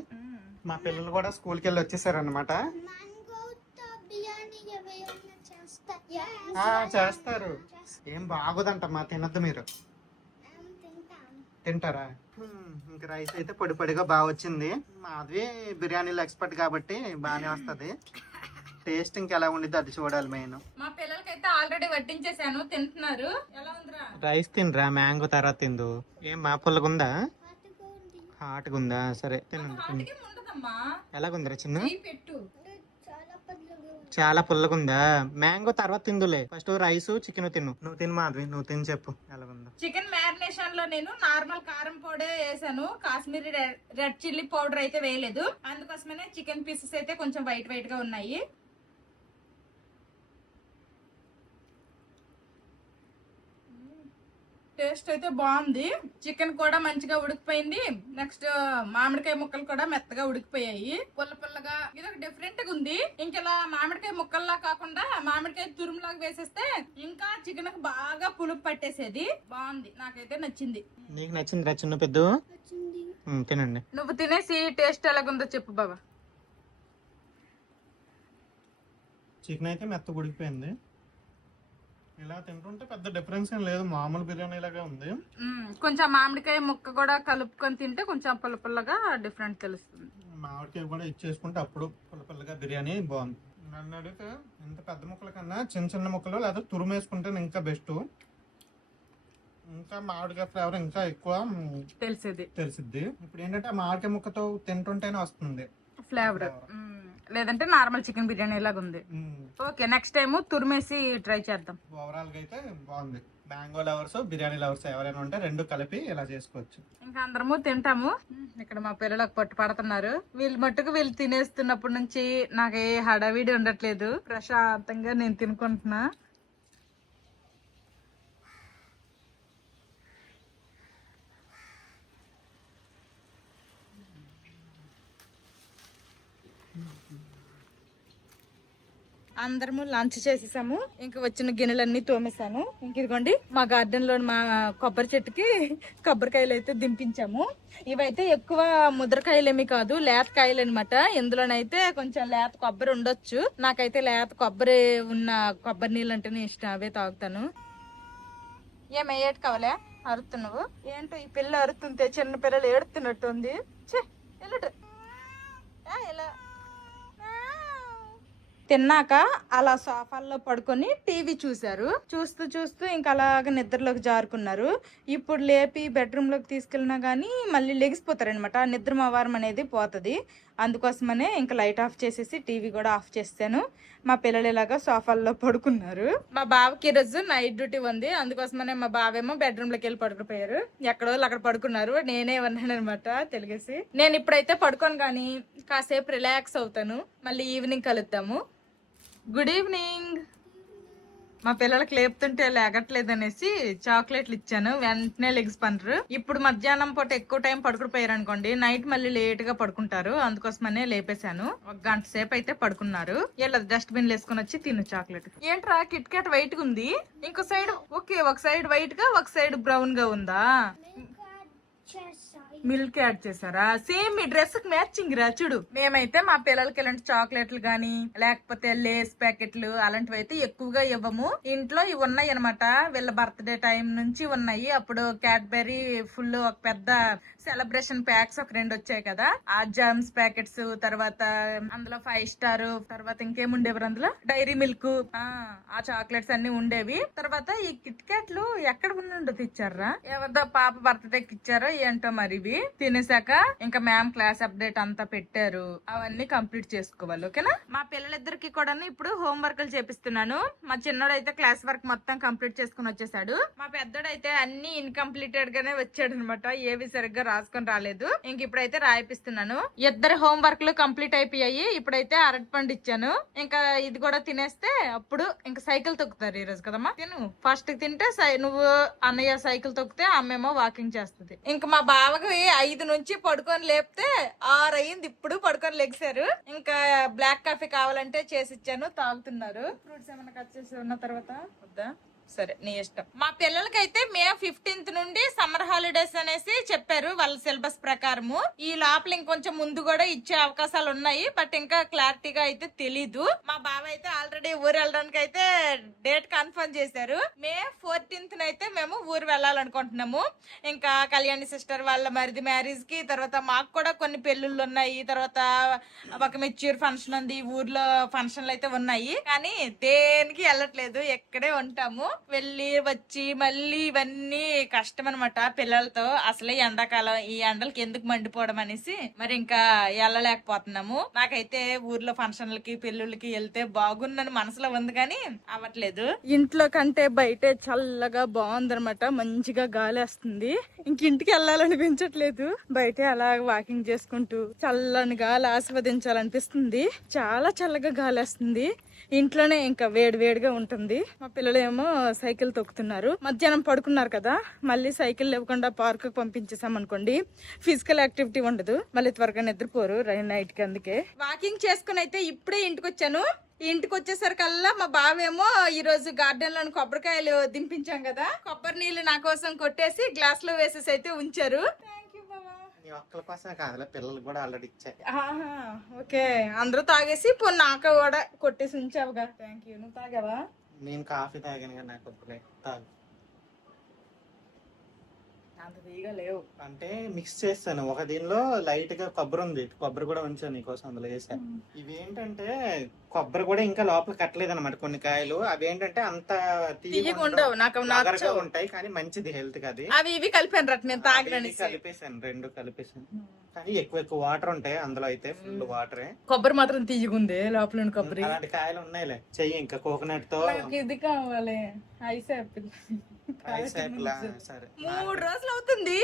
మా పిల్లలు కూడా స్కూల్కి వెళ్ళి వచ్చేసారు అనమాట. చేస్తారు, ఏం బాగోదంటమ్మా, తినద్దు మీరు. తింటారా? ఇంక రైస్ అయితే పొడి పొడిగా బాగా వచ్చింది. మాది బిర్యానీలో ఎక్స్పర్ట్ కాబట్టి బాగానే వస్తుంది. టేస్ట్ ఇంకెలా ఉండిద్ది అది చూడాలి మెయిన్. మా పిల్లలకైతే ఆల్రెడీ వడ్డించేసాను, తింటున్నారు. ఎలా ఉందిరా? రైస్ తినరా, మ్యాంగో తర్వాత తిందు. ఏం మా పుల్లగుందా, హాట్గా ఉందా? సరే తినండి. ఎలాగుందిరా చిన్న? చాలా పుల్లగుందా? మ్యాంగో తర్వాత తిందులే, ఫస్ట్ రైస్ చికెన్ తిను. నువ్వు తిను మాధవి, నువ్వు తిని చెప్పు ఎలాగుందో. చికెన్ మ్యారినేషన్ లో నేను నార్మల్ కారం పౌడర్ వేసాను, కాశ్మీరీ రెడ్ చిల్లీ పౌడర్ అయితే వేయలేదు. అందుకోసమనే చికెన్ పీసెస్ అయితే కొంచెం వైట్ వైట్ గా ఉన్నాయి. టేస్ట్ అయితే బాగుంది. చికెన్ కూడా మంచిగా ఉడికిపోయింది. నెక్స్ట్ మామిడికాయ ముక్కలు కూడా మెత్తగా ఉడికిపోయాయి, పుల్ల పుల్లగా. ఇది ఒక డిఫరెంట్ గా ఉంది. ఇంకెలా మామిడికాయ ముక్కల్లా కాకుండా మామిడికాయ తురుములాగా వేసేస్తే ఇంకా చికెన్ కు బాగా పులుపు పట్టేసేది. బాగుంది, నాకైతే నచ్చింది. నీకు నచ్చింది రా చిన్న పెద్ద? తినండి. నువ్వు తినేసి టేస్ట్ ఎలాగుందో చెప్పు బాబా. చికెన్ అయితే మెత్తగా ఉడికిపోయింది. ఇలా తింటుంటే పెద్ద డిఫరెన్స్ ఏం లేదు, మామూలు బిర్యానీ లాగా ఉంది. కొంచెం మామిడికాయ ముక్క కూడా కలుపుకొని తింటే కొంచెం పుల్ల పుల్లగా డిఫరెంట్ తెలుస్తుంది. మామిడికాయ కూడా ఇచ్చేసుకుంటే అప్పుడు పుల్ల పుల్లగా బిర్యానీ బాగుంది. నన్ను అడిగితే ఇంత పెద్ద ముక్కల కన్నా చిన్న చిన్న ముక్కలు లేదా తురుమేసుకుంటే ఇంకా బెస్ట్. ఇంకా మామిడికాయ ఫ్లేవర్ ఇంకా ఎక్కువ తెలిసిద్ది. ఇప్పుడు ఏంటంటే మామిడికాయ ముక్కతో తింటుంటేనే వస్తుంది ఫ్లేవర్, లేదంటే నార్మల్ చికెన్ బిర్యానీ లాగా ఉంది. ఓకే, నెక్స్ట్ టైం తురిమేసి ట్రై చేద్దాం. ఓవరాల్ గా అయితే బాగుంది. మ్యాంగో లవర్స్, బిర్యానీ లవర్స్ ఎవరైనా ఉంటే రెండు కలిపి ఇలా చేసుకోవచ్చు. ఇంకా అందరము తింటాము. ఇక్కడ మా పిల్లలకు పట్టు పడుతున్నారు. వీళ్ళు మట్టుకు వీళ్ళు తినేస్తున్నప్పటి నుంచి నాకు ఏ హడావిడి ఉండట్లేదు, ప్రశాంతంగా నేను తినుకుంటున్నా. అందరము లంచ్ చేసేసాము. ఇంక వచ్చిన గిన్నెలన్నీ తోమేసాను. ఇంక ఇదిగోండి మా గార్డెన్ లో మా కొబ్బరి చెట్టుకి కొబ్బరికాయలు అయితే దింపించాము. ఇవైతే ఎక్కువ ముద్రకాయలేమి కాదు, లేత కాయలు అనమాట. ఇందులోనైతే కొంచెం లేత కొబ్బరి ఉండొచ్చు. నాకైతే లేత కొబ్బరి ఉన్న కొబ్బరి నీళ్ళు అంటేనే ఇష్టం, అవే తాగుతాను. ఏమయ్యేటి కావాలా అరుతున్నావు ఏంటో? ఈ పిల్ల అరుతుంటే చిన్న పిల్లలు ఏడుతున్నట్టుంది. ఇలా తిన్నాక అలా సోఫాల్లో పడుకొని టీవీ చూశారు. చూస్తూ చూస్తూ ఇంకా అలాగ నిద్రలోకి జారుకున్నారు. ఇప్పుడు లేపి బెడ్రూమ్ లోకి తీసుకెళ్ళినా గానీ మళ్ళీ లెగిసిపోతారనమాట. నిద్ర మవారం అనేది పోతుంది. అందుకోసమనే ఇంకా లైట్ ఆఫ్ చేసేసి టీవీ కూడా ఆఫ్ చేస్తాను. మా పిల్లలు ఇలాగా సోఫాల్లో పడుకున్నారు. మా బావకి ఈరోజు నైట్ డ్యూటీ ఉంది. అందుకోసమనే మా బావేమో బెడ్రూమ్ లోకి వెళ్ళి పడుకుపోయారు. ఎక్కడో అక్కడ పడుకున్నారు. నేనే ఉన్నాను అనమాట తెలిగేసి. నేను ఇప్పుడైతే పడుకోను కానీ కాసేపు రిలాక్స్ అవుతాను. మళ్ళీ ఈవినింగ్ కలుద్దాము. Good evening. మా పిల్లలకి లేపుతుంటే లేగట్లేదు అనేసి చాక్లెట్లు ఇచ్చాను. వెంటనే లెగ్స్ పనరు. ఇప్పుడు మధ్యాహ్నం పూట ఎక్కువ టైం పడుకుపోయారు అనుకోండి, నైట్ మళ్ళీ లేట్ గా పడుకుంటారు. అందుకోసమనే లేపేశాను. 1 గంట సేపు అయితే పడుకున్నారు. ఇలా డస్ట్బిన్ వేసుకుని వచ్చి తిను చాక్లెట్. ఏంట్రా కిట్ క్యాట్ వైట్ గా ఉంది, ఇంకో సైడ్ ఓకే, ఒక సైడ్ వైట్ గా ఒక సైడ్ బ్రౌన్ గా ఉందా? మిల్క్ యాడ్ చేశారా? సేమ్ మీ డ్రెస్ కి మ్యాచింగ్ రా చూడు. మేమైతే మా పిల్లలకి ఇలాంటి చాక్లెట్లు గానీ లేకపోతే లేస్ ప్యాకెట్లు అలాంటివి అయితే ఎక్కువగా ఇవ్వము. ఇంట్లో ఇవి ఉన్నాయి అనమాట. వీళ్ళ బర్త్డే టైం నుంచి ఉన్నాయి. అప్పుడు క్యాడ్బెరీ ఫుల్ ఒక పెద్ద సెలబ్రేషన్ ప్యాక్స్ ఒక 2 వచ్చాయి కదా, ఆ జామ్స్ ప్యాకెట్స్, తర్వాత అందులో 5 స్టార్, తర్వాత ఇంకేముండేవారు అందులో డైరీ మిల్క్, ఆ చాక్లెట్స్ అన్ని ఉండేవి. తర్వాత ఈ కిట్ క్యాట్లు ఎక్కడ ఉండి తెచ్చారా? ఎవరిదో పాప బర్త్డేకి ఇచ్చారో ఏంటో మరి. ఇవి తినేసాక ఇంకా మ్యామ్ క్లాస్ అప్డేట్ అంతా పెట్టారు. అవన్నీ కంప్లీట్ చేసుకోవాలి. ఓకేనా? మా పిల్లలిద్దరికి కూడా ఇప్పుడు హోమ్ వర్క్లు చేపిస్తున్నాను. మా చిన్నోడు అయితే క్లాస్ వర్క్ మొత్తం కంప్లీట్ చేసుకుని వచ్చేసాడు. మా పెద్దోడు అయితే అన్ని ఇన్కంప్లీటెడ్ గానే వచ్చాడు అనమాట. ఏవి సరిగ్గా రాసుకొని రాలేదు. ఇంక ఇప్పుడైతే రాయిపిస్తున్నాను. ఇద్దరు హోమ్ వర్క్లు కంప్లీట్ అయిపోయాయి. ఇప్పుడైతే అరటిపండు ఇచ్చాను. ఇంకా ఇది కూడా తినేస్తే అప్పుడు ఇంకా సైకిల్ తొక్కుతారు ఈ రోజు కదమ్మా. తిను ఫస్ట్ తింటే నువ్వు అన్నయ్య సైకిల్ తొక్కితే అమ్మేమో వాకింగ్ చేస్తుంది. ఇంకా మా బావకి 5 నుంచి పడుకొని లేపితే 6 అయింది. ఇప్పుడు పడుకొని లెగిసారు. ఇంకా బ్లాక్ కాఫీ కావాలంటే చేసి ఇచ్చాను, తాగుతున్నారు. ఫ్రూట్స్ ఏమైనా కట్ చేసి ఉన్న తర్వాత వద్దా? సరే నీ ఇష్టం. మా పిల్లలకైతే మే 15th నుండి సమ్మర్ హాలిడేస్ అనేసి చెప్పారు వాళ్ళ సిలబస్ ప్రకారము. ఈ లోపల ఇంకొంచెం ముందు కూడా ఇచ్చే అవకాశాలు ఉన్నాయి. బట్ ఇంకా క్లారిటీగా అయితే తెలీదు. మా బావ అయితే ఆల్రెడీ ఊరు వెళ్ళడానికి అయితే డేట్ కన్ఫర్మ్ చేశారు. మే 14th అయితే మేము ఊరు వెళ్ళాలనుకుంటున్నాము. ఇంకా కళ్యాణి సిస్టర్ వాళ్ళ మరిది మ్యారేజ్ కి, తర్వాత మాకు కూడా కొన్ని పెళ్లిళ్ళు ఉన్నాయి. తర్వాత ఒక మెచ్యూర్ ఫంక్షన్ ఉంది. ఊర్లో ఫంక్షన్లు అయితే ఉన్నాయి. కానీ దేనికి వెళ్ళట్లేదు, ఎక్కడే ఉంటాము. వెళ్ళి వచ్చి మళ్ళీ ఇవన్నీ కష్టం అనమాట పిల్లలతో. అసలే ఎండాకాలం, ఈ ఎండలకి ఎందుకు మండిపోవడం అనేసి మరి ఇంకా వెళ్ళలేకపోతున్నాము. నాకైతే ఊర్లో ఫంక్షన్లకి పెళ్ళిళ్ళకి వెళ్తే బాగుందని మనసులో ఉంది కానీ అవ్వట్లేదు. ఇంట్లో కంటే బయటే చల్లగా బాగుందనమాట. మంచిగా గాలి వస్తుంది. ఇంక ఇంటికి వెళ్ళాలనిపించట్లేదు. బయటే అలా వాకింగ్ చేసుకుంటూ చల్లని గాలి ఆస్వాదించాలనిపిస్తుంది. చాలా చల్లగా గాలి వస్తుంది. ఇంట్లోనే ఇంకా వేడివేడిగా ఉంటుంది. మా పిల్లలు ఏమో సైకిల్ తొక్కుతున్నారు. మధ్యాహ్నం పడుకున్నారు కదా, మళ్ళీ సైకిల్ లేకుండా పార్క్ పంపించేసాం అనుకోండి, ఫిజికల్ యాక్టివిటీ ఉండదు. మళ్ళీ త్వరగా నిద్రపోరు నైట్ కి. అందుకే వాకింగ్ చేసుకుని అయితే ఇప్పుడే ఇంటికి వచ్చాను. ఇంటికి వచ్చేసరికల్లా మా బావేమో ఈ రోజు గార్డెన్ లోని కొబ్బరికాయలు దింపించాం కదా, కొబ్బరి నీళ్లు నా కోసం కొట్టేసి గ్లాస్ లో వేసేసి అయితే ఉంచారు. ఒక్కల కోసమే కాదులే, పిల్లలు కూడా ఆల్రెడీ ఇచ్చాయి. ఓకే, అందరూ తాగేసి ఇప్పుడు నాకు కూడా కొట్టేసి ఉంచావుగా. Thank you. నువ్వు తాగావా? నేను కాఫీ తాగాను కానీ నాకు తాగు అంత తీగా లేవు అంటే మిక్స్ చేస్తాను. ఒక దీనిలో లైట్ గా కొబ్బరి ఉంది, కొబ్బరి కూడా ఉంచాను నీకోసం, అందులో వేసాను. ఇవి ఏంటంటే కొబ్బరి కూడా ఇంకా లోపల కట్టలేదు అనమాట. కొన్ని కాయలు అవి ఏంటంటే అంత తీయగా ఉండవు, నాకు ఉంటాయి కానీ మంచిది హెల్త్ కి. అది అవి ఇవి కలిపాను రా, నేను తాగడానికి కలిపేసాను, 2 కలిపేసాను. కానీ ఎక్కువ వాటర్ ఉంటాయి అందులో, అయితే ఫుల్ వాటరే. కొబ్బరి మాత్రం తీయగుంది లోపల కొబ్బరి. అలాంటి కాయలు ఉన్నాయిలే, చెయ్యి ఇంకా కోకోనట్ తో. ఇది కావాలి ఐస్ యాపిల్. 3 రోజులు అవుతుంది.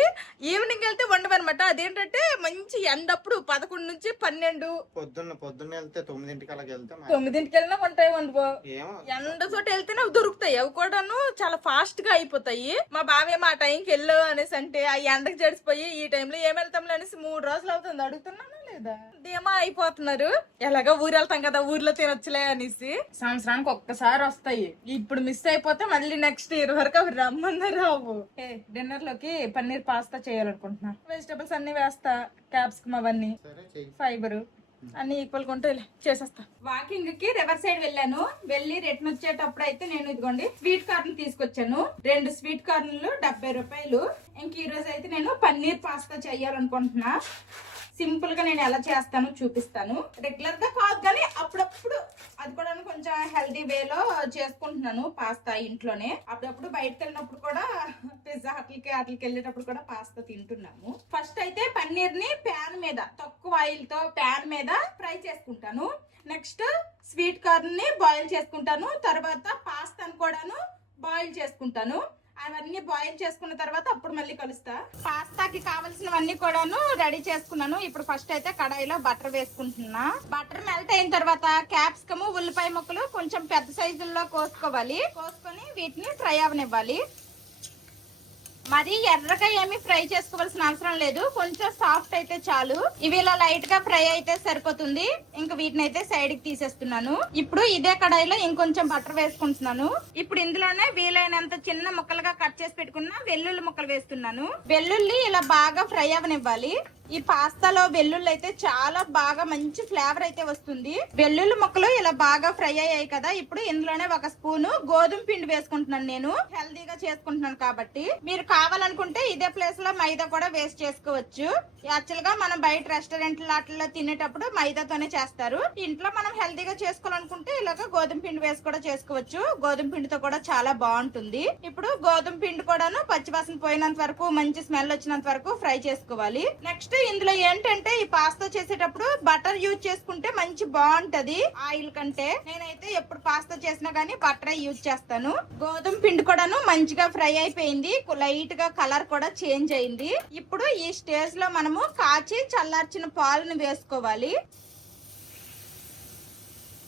ఈవినింగ్ వెళ్తే వండమనమాట. అదేంటంటే మంచి ఎండప్పుడు 11 నుంచి 12. పొద్దున్న వెళ్తే 9ంటికి అలాగ వెళ్తే 9ంటికి వెళ్ళినా వంటాయి వండుకో. ఎండ తోటి వెళ్తేనే అవి దొరుకుతాయి. అవి కూడాను చాలా ఫాస్ట్ గా అయిపోతాయి. మా బావేమో ఆ టైంకి వెళ్ళు అనేసి అంటే ఆ ఎండకి జడిసిపోయి ఈ టైంలో ఏం వెళ్తాంలే అనేసి 3 రోజులు అవుతుంది. అడుగుతున్నానా లేదా? ధీమా అయిపోతున్నారు. ఎలాగో ఊరు వెళ్తాం కదా, ఊర్లో తినొచ్చులే అనేసి. సంవత్సరానికి ఒక్కసారి వస్తాయి. ఇప్పుడు మిస్ అయిపోతే మళ్ళీ నెక్స్ట్ ఇయర్ వరకు అవి రమ్మన్నారు. రావు. డిన్నర్ లోకి పన్నీర్ పాస్తా చేయాలనుకుంటున్నా. వెజిటబుల్స్ అన్ని వేస్తా, క్యాప్సికమ్ అవన్నీ, ఫైబర్ అన్ని ఈక్వల్ గా ఉంటే చేసేస్తా. వాకింగ్ కి రివర్ సైడ్ వెళ్ళాను. వెళ్ళి రిటర్న్ వచ్చేటప్పుడు అయితే నేను ఇదిగోండి స్వీట్ కార్న్ తీసుకొచ్చాను. 2 స్వీట్ కార్న్లు 70 రూపాయలు. ఇంక ఈ రోజు అయితే నేను పన్నీర్ పాస్తా చేయాలనుకుంటున్నా. సింపుల్ గా నేను ఎలా చేస్తానో చూపిస్తాను. రెగ్యులర్ గా కాదు కానీ అప్పుడప్పుడు అది కూడా కొంచెం హెల్దీ వేలో చేసుకుంటున్నాను పాస్తా ఇంట్లోనే. అప్పుడప్పుడు బయటకు వెళ్ళినప్పుడు కూడా పిజ్జా హట్లకి వెళ్ళేటప్పుడు కూడా పాస్తా తింటున్నాము. ఫస్ట్ అయితే పన్నీర్ ని ప్యాన్ మీద తక్కువ ఆయిల్ తో ప్యాన్ మీద ఫ్రై చేసుకుంటాను. నెక్స్ట్ స్వీట్ కార్న్ ని బాయిల్ చేసుకుంటాను. తర్వాత పాస్తాను కూడాను బాయిల్ చేసుకుంటాను. అవన్నీ బాయిల్ చేసుకున్న తర్వాత అప్పుడు మళ్ళీ కలుస్తా. పాస్తాకి కావాల్సినవన్నీ కూడాను రెడీ చేసుకున్నాను. ఇప్పుడు ఫస్ట్ అయితే కడాయిలో బటర్ వేసుకుంటున్నా. బటర్ మెల్ట్ అయిన తర్వాత క్యాప్సికమ్, ఉల్లిపాయ ముక్కలు కొంచెం పెద్ద సైజుల్లో కోసుకోవాలి. కోసుకొని వీటిని ఫ్రై అవనివ్వాలి. మరి ఎర్రగా ఏమి ఫ్రై చేసుకోవాల్సిన అవసరం లేదు, కొంచెం సాఫ్ట్ అయితే చాలు. ఇవి ఇలా లైట్ గా ఫ్రై అయితే సరిపోతుంది. ఇంకా వీటిని అయితే సైడ్ కి తీసేస్తున్నాను. ఇప్పుడు ఇదే కడాయిలో ఇంకొంచెం బటర్ వేసుకుంటున్నాను. ఇప్పుడు ఇందులోనే వీలైనంత చిన్న ముక్కలుగా కట్ చేసి పెట్టుకున్న వెల్లుల్లి ముక్కలు వేస్తున్నాను. వెల్లుల్లి ఇలా బాగా ఫ్రై అవనివ్వాలి. ఈ పాస్తాలో వెల్లుల్లి అయితే చాలా బాగా మంచి ఫ్లేవర్ అయితే వస్తుంది. వెల్లుల్లి ముక్కలు ఇలా బాగా ఫ్రై అయ్యాయి కదా, ఇప్పుడు ఇందులోనే ఒక స్పూను గోధుమ పిండి వేసుకుంటున్నాను. నేను హెల్దీగా చేసుకుంటున్నాను కాబట్టి మీరు కావాలనుకుంటే ఇదే ప్లేస్ లో మైదా కూడా వేస్ట్ చేసుకోవచ్చు. యాక్చువల్ గా మనం బయట రెస్టారెంట్ లాట్లో తినేటప్పుడు మైదాతోనే చేస్తారు. ఇంట్లో మనం హెల్దీగా చేసుకోవాలనుకుంటే ఇలాగ గోధుమ పిండి వేసి కూడా చేసుకోవచ్చు. గోధుమ పిండితో కూడా చాలా బాగుంటుంది. ఇప్పుడు గోధుమ పిండి కూడాను పచ్చివాసన పోయినంత వరకు, మంచి స్మెల్ వచ్చినంత వరకు ఫ్రై చేసుకోవాలి. నెక్స్ట్ ఇందులో ఏంటంటే ఈ పాస్తా చేసేటప్పుడు బటర్ యూజ్ చేసుకుంటే మంచి బాగుంటది ఆయిల్ కంటే. నేనైతే ఎప్పుడు పాస్తా చేసినా గానీ బటర్ యూజ్ చేస్తాను. గోధుమ పిండి కూడాను మంచిగా ఫ్రై అయిపోయింది. లైట్ గా కలర్ కూడా చేంజ్ అయింది. ఇప్పుడు ఈ స్టేజ్ లో మనము కాచి చల్లార్చిన పాలను వేసుకోవాలి.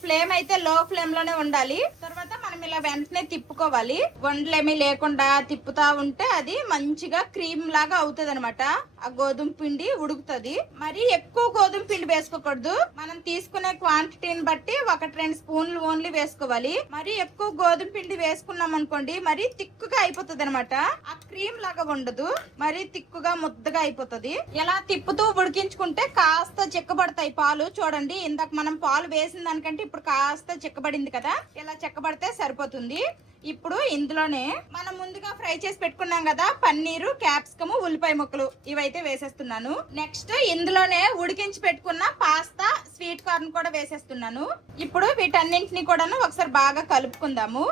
ఫ్లేమ్ అయితే లో ఫ్లేమ్ లోనే ఉండాలి. తర్వాత మనం ఇలా వెంటనే తిప్పుకోవాలి. వండలేమీ లేకుండా తిప్పుతా ఉంటే అది మంచిగా క్రీమ్ లాగా అవుతుంది అనమాట. ఆ గోధుమ పిండి ఉడుకుతుంది. మరి ఎక్కువ గోధుమ పిండి వేసుకోకూడదు. మనం తీసుకునే క్వాంటిటీని బట్టి 1-2 స్పూన్లు ఓన్లీ వేసుకోవాలి. మరి ఎక్కువ గోధుమ పిండి వేసుకున్నాం అనుకోండి మరి తిక్కుగా అయిపోతుంది అనమాట. ఆ క్రీమ్ లాగా ఉండదు, మరి తిక్కుగా ముద్దగా అయిపోతుంది. ఇలా తిప్పుతూ ఉడికించుకుంటే కాస్త చిక్కబడతాయి పాలు. చూడండి, ఇందాక మనం పాలు వేసిన దానికంటే ఇప్పుడు కాస్త చిక్కబడింది కదా, ఇలా చిక్కబడితే సరిపోతుంది. ఇప్పుడు ఇందులోనే మనం ముందుగా ఫ్రై చేసి పెట్టుకున్నాం కదా పన్నీరు, క్యాప్సికమ్, ఉల్లిపాయ ముక్కలు, ఇవైతే వేసేస్తున్నాను. నెక్స్ట్ ఇందులోనే ఉడికించి పెట్టుకున్న పాస్తా, స్వీట్ కార్న్ కూడా వేసేస్తున్నాను. ఇప్పుడు వీటన్నింటినీ కూడాను ఒకసారి బాగా కలుపుకుందాము.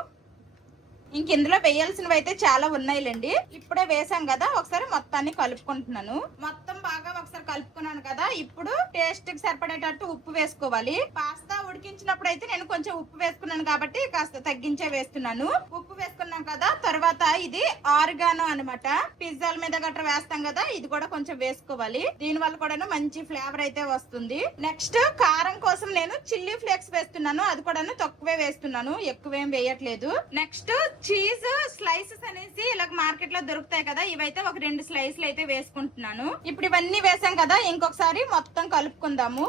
ఇంక ఇందులో వేయాల్సినవి అయితే చాలా ఉన్నాయిలేండి. ఇప్పుడే వేసాం కదా, ఒకసారి మొత్తాన్ని కలుపుకుంటున్నాను. మొత్తం బాగా ఒకసారి కలుపుకున్నాను కదా, ఇప్పుడు టేస్ట్ కి సరిపడేటట్టు ఉప్పు వేసుకోవాలి. పాస్తా ఉడికించినప్పుడు అయితే నేను కొంచెం ఉప్పు వేసుకున్నాను కాబట్టి కాస్త తగ్గించే వేస్తున్నాను. ఉప్పు వేసుకున్నాం కదా, తర్వాత ఇది ఆరిగానో అన్నమాట. పిజ్జాల మీద గట్రా వేస్తాం కదా, ఇది కూడా కొంచెం వేసుకోవాలి. దీని వల్ల కూడా మంచి ఫ్లేవర్ అయితే వస్తుంది. నెక్స్ట్ కారం కోసం నేను చిల్లీ ఫ్లేక్స్ వేస్తున్నాను. అది కూడా తక్కువే వేస్తున్నాను, ఎక్కువేం వేయట్లేదు. నెక్స్ట్ చీజ్ స్లైసెస్ అనేసి ఇలా మార్కెట్ లో దొరుకుతాయి కదా, ఇవైతే ఒక 2 స్లైస్లు అయితే వేసుకుంటున్నాను. ఇప్పుడు ఇవన్నీ వేసాం కదా, ఇంకొకసారి మొత్తం కలుపుకుందాము.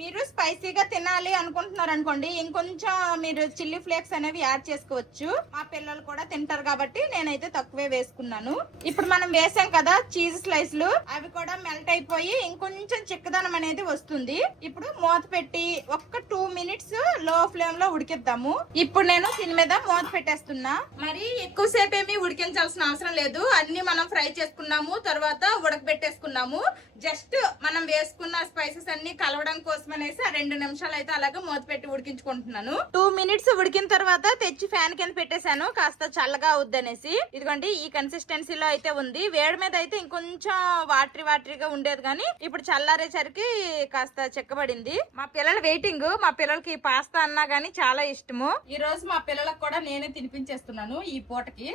మీరు స్పైసీగా తినాలి అనుకుంటున్నారు అనుకోండి, ఇంకొంచెం మీరు చిల్లీ ఫ్లేక్స్ అనేవి యాడ్ చేసుకోవచ్చు. మా పిల్లలు కూడా తింటారు కాబట్టి నేనైతే తక్కువే వేసుకున్నాను. ఇప్పుడు మనం వేసాం కదా చీజ్ స్లైస్లు, అవి కూడా మెల్ట్ అయిపోయి ఇంకొంచెం చిక్కదనం అనేది వస్తుంది. ఇప్పుడు మూత పెట్టి ఒక్క 2 మినిట్స్ లో ఫ్లేమ్ లో ఉడికిద్దాము. ఇప్పుడు నేను దీని మీద మూత పెట్టేస్తున్నా. మరి ఎక్కువసేపు ఏమి ఉడికించాల్సిన అవసరం లేదు. అన్ని మనం ఫ్రై చేసుకున్నాము, తర్వాత ఉడకబెట్టేసుకున్నాము. జస్ట్ మనం వేసుకున్న స్పైసెస్ అన్ని కలవడం కోసం అనేసి 2 నిమిషాలు అయితే అలాగే మూత పెట్టి ఉడికించుకుంటున్నాను. 2 మినిట్స్ ఉడికిన తర్వాత తెచ్చి ఫ్యాన్ కింద పెట్టేశాను, కాస్త చల్లగా అవుద్దనేసి. ఇదిగోండి ఈ కన్సిస్టెన్సీలో అయితే ఉంది. వేడి మీద అయితే ఇంకొంచెం వాటరీగా ఉండేది, కానీ ఇప్పుడు చల్లారేసరికి కాస్త చెక్కబడింది. మా పిల్లలు వెయిటింగ్. మా పిల్లలకి పాస్తా అన్నా గానీ చాలా ఇష్టము. ఈ రోజు మా పిల్లలకు కూడా నేనే తినిపించేస్తున్నాను ఈ పూటకి.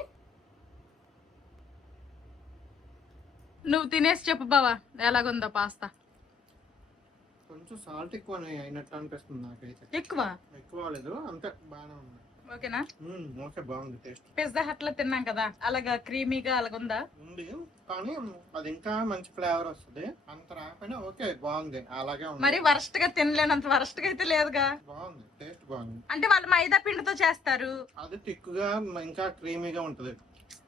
నువ్వు తినేసి చెప్పు బావా ఎలాగుందో పాస్తా. కొంచెం సాల్ట్ ఎక్కువ అయినట్లు అనిపిస్తుంది నాకైతే. ఎక్కువ లేదు, అంతే బాగానే ఉంది. ఓకేనా? ఓకే, బాగుంది టేస్ట్. పిజ్జా హట్ లో తిన్నాం కదా, అలాగా క్రీమీగా అలాగుందా? ఉంది, కానీ అది ఇంకా మంచి ఫ్లేవర్ వస్తుంది. అంత రాకపోయినా ఓకే, బాగుంది, అలాగే ఉంది. మరి వరస్ట్ గా తినలేనంత వరస్ట్ గా అయితే లేదుగా. బాగుంది, టేస్ట్ బాగుంది. అంటే వాళ్ళు మైదా పిండితో చేస్తారు, అది తిక్కుగా ఇంకా క్రీమీగా ఉంటది.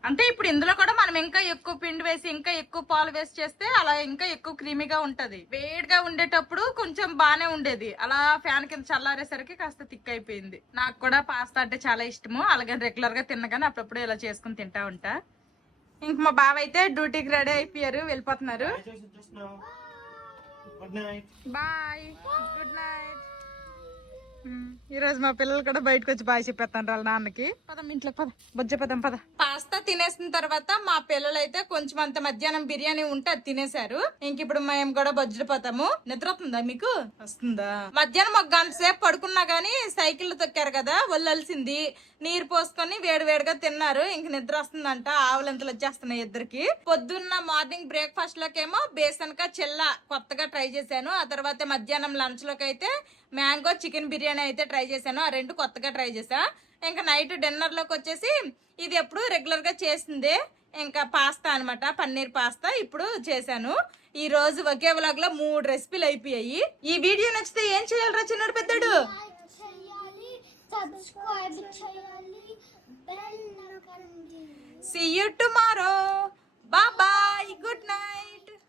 అంటే ఇప్పుడు ఇందులో కూడా మనం ఇంకా ఎక్కువ పిండి వేసి ఇంకా ఎక్కువ పాలు వేసి చేస్తే అలా ఇంకా ఎక్కువ క్రీమీగా ఉంటది. వేడిగా ఉండేటప్పుడు కొంచెం బానే ఉండేది, అలా ఫ్యాన్ కింద చల్లారేసరికి కాస్త థిక్ అయిపోయింది. నాకు కూడా పాస్తా అంటే చాలా ఇష్టము, అలాగే రెగ్యులర్ గా తిన్నగానే అప్పుడప్పుడు ఇలా చేసుకుని తింటా ఉంటా. ఇంక మా బావ అయితే డ్యూటీకి రెడీ అయిపోయారు, వెళ్ళిపోతున్నారు. Good night. Bye, good night. ఈ రోజు మా పిల్లలు కూడా బయటకు వచ్చి బాయ్ చెప్పేస్తాను వాళ్ళ నాన్నకి. పదం ఇంట్లో పద, బొజ్జ పదం పద. పాస్తా తినేసిన తర్వాత మా పిల్లలు అయితే కొంచెం అంత మధ్యాహ్నం బిర్యానీ ఉంటే అది తినేశారు. ఇంక ఇప్పుడు మేము కూడా బొజ్జడిపోతాము. నిద్ర వస్తుందా మీకు? వస్తుందా? మధ్యాహ్నం 1 గంట సేపు పడుకున్నా గానీ సైకిల్ తొక్కారు కదా, ఒళ్ళలిసింది. నీరు పోసుకొని వేడివేడిగా తిన్నారు. ఇంక నిద్ర వస్తుందంట. ఆవులంతలు వచ్చేస్తున్నాయి ఇద్దరికి. పొద్దున్న మార్నింగ్ బ్రేక్ఫాస్ట్ లోకేమో బేసన్ కా చెల్ల కొత్తగా ట్రై చేశాను. ఆ తర్వాత మధ్యాహ్నం లంచ్ లోకి అయితే మ్యాంగో చికెన్ బిర్యానీ అయితే ట్రై చేశాను. ఆ 2 కొత్తగా ట్రై చేసా. ఇంకా నైట్ డిన్నర్ లోకి వచ్చేసి ఇది ఎప్పుడు రెగ్యులర్ గా చేసిందే, ఇంకా పాస్తా అనమాట, పన్నీర్ పాస్తా ఇప్పుడు చేశాను. ఈ రోజు ఒకే వ్లాగ్ లో 3 రెసిపీలు అయిపోయాయి. ఈ వీడియో నచ్చితే ఏం చేయాలరా చిన్నోడు పెద్దడు? See you tomorrow. Bye bye.